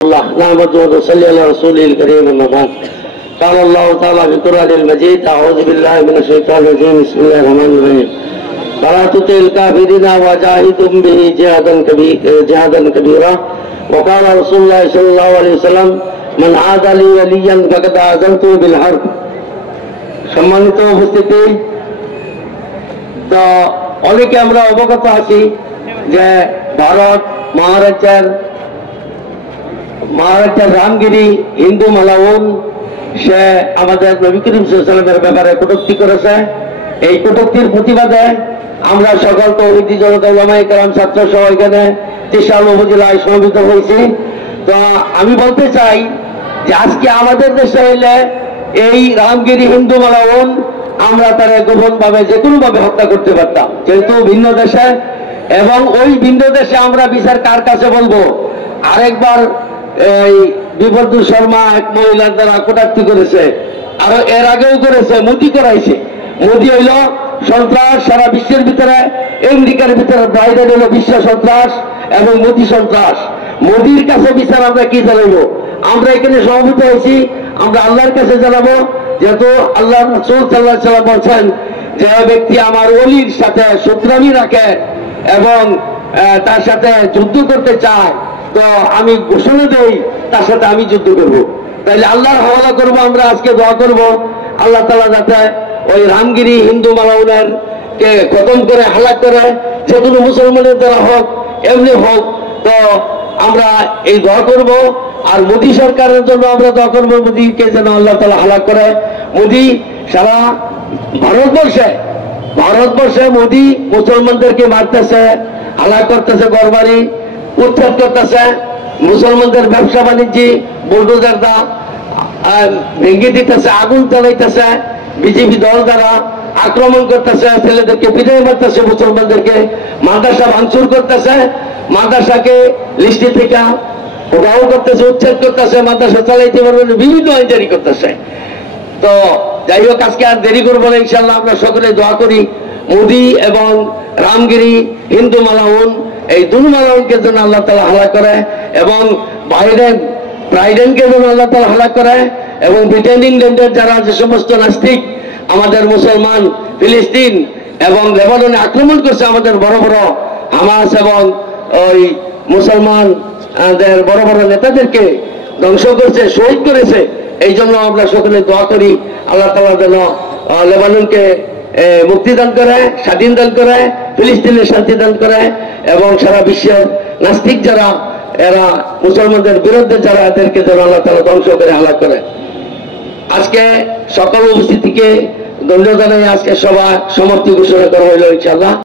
قال الله تعالى في القرآن المجيد أعوذ بالله من الشيطان الرجيم بسم الله الرحمن الرحيم فلا تطع الكافرين وجاهدهم به جهادا كبيرا وقال رسول الله صلى الله عليه وسلم من عاد لي وليا فقد آذنته بالحرب। সম্মানিত উপস্থিতি, তো অনেকে আমরা অবগত আছি যে ভারত মহারাষ্ট্রের রামগিরি হিন্দু মালাউন সে আমাদের নবী করিম সাল্লাল্লাহু আলাইহি ওয়াসাল্লামের ব্যাপারে কটূক্তি করেছে। এই কটূক্তির প্রতিবাদে আমরা সকল তৌহিদি জনতা উলামায়ে কেরাম ছাত্র সহ এখানে ত্রিশাল উপজেলায় সমবেত হয়েছি। তো আমি বলতে চাই যে আজকে আমাদের দেশে হইলে এই রামগিরি হিন্দু মালাউন আমরা তারা গোপন ভাবে যে কোনো ভাবে হত্যা করতে পারতাম, যেহেতু ভিন্ন দেশে, এবং ওই ভিন্ন দেশে আমরা বিচার কার কাছে বলবো? আরেকবার এই বিপর্যয় শর্মা এক মহিলার দ্বারা কটাক্তি করেছে, আরো এর আগেও করেছে, মোদি করাইছে। মোদি হইল সন্ত্রাস, সারা বিশ্বের ভিতরে আমেরিকার ভিতরে বাইরে হইল বিশ্ব সন্ত্রাস এবং মোদি সন্ত্রাস। মোদির কাছে বিচার আমরা কি জানাবো? আমরা এখানে সমবেত হয়েছি, আমরা আল্লাহর কাছে জানাবো, যেহেতু আল্লাহ রাসূল সাল্লাল্লাহু আলাইহি ওয়াসাল্লাম বলছেন যে ব্যক্তি আমার ওলির সাথে শত্রুতা রাখে এবং তার সাথে যুদ্ধ করতে চায়, তো আমি ঘোষণা দেই তার সাথে আমি যুদ্ধ করব। তাইলে আল্লাহর হওয়ালা করব, আমরা আজকে দোয়া করব আল্লাহ তাআলা যাতে ওই রামগিরি হিন্দু মালাউনের কে খতম করে হালাক করে, যে কোনো মুসলমানের দ্বারা হোক এমনি হোক, তো আমরা এই দোয়া করব। আর মোদী সরকারের জন্য আমরা দোয়া করবো, মোদীকে যেন আল্লাহ তাআলা হালাক করে। মোদী সারা ভারতবর্ষে মোদী মুসলমানদেরকে মারতেছে, হালাক করতেছে, ঘরবাড়ি উচ্ছেদ করতেছে, মুসলমানদের ব্যবসা বাণিজ্য বুলডোজার দা ভেঙে দিতেছে, আগুন জ্বালাইতেছে, বিজেপি দল দ্বারা আক্রমণ করতেছে, ছেলেদেরকে পিটাই মারতেছে, মুসলমানদেরকে মাদ্রাসা ভাঙচুর করতেছে, মাদ্রাসাকে লিস্টি থেকে ওটাও করতেছে, উচ্ছেদ করতেছে, মাদ্রাসা চালাইতে পারবে না, বিভিন্ন আইন জারি করতেছে। তো যাই হোক, আজকে আর দেরি করবো না, ইনশাল্লাহ আমরা সকলে দোয়া করি মোদী এবং রামগিরি হিন্দু মালাউন এই দুই মালাউনকে যেন আল্লাহ তাআলা হালাক করে, এবং ব্রাইডেনকে যেন আল্লাহ তাআলা হালাক করে, এবং ব্রিটেন ইংল্যান্ডের যারা যে সমস্ত নাস্তিক আমাদের মুসলমান ফিলিস্তিন এবং লেবাননে আক্রমণ করছে, আমাদের বড় বড় হামাস এবং ওই মুসলমানদের বড় বড় নেতাদেরকে ধ্বংস করছে, শহীদ করেছে, এই জন্য আমরা সকলে দোয়া করি আল্লাহ তাআলা যেন লেবাননকে মুক্তি দান করে, স্বাধীন দান করে, ফিলিস্তিনের শান্তি দান করে, এবং সারা বিশ্বের নাস্তিক যারা এরা মুসলমানদের বিরুদ্ধে যারা, এদেরকে যেন আল্লাহ তাআলা ধ্বংস করে হালাক করে। আজকে সকল উপস্থিতিকে ধন্যবাদ জানাই, আজকে সভা সমাপ্তি ঘোষণা করা হইল ইনশাআল্লাহ।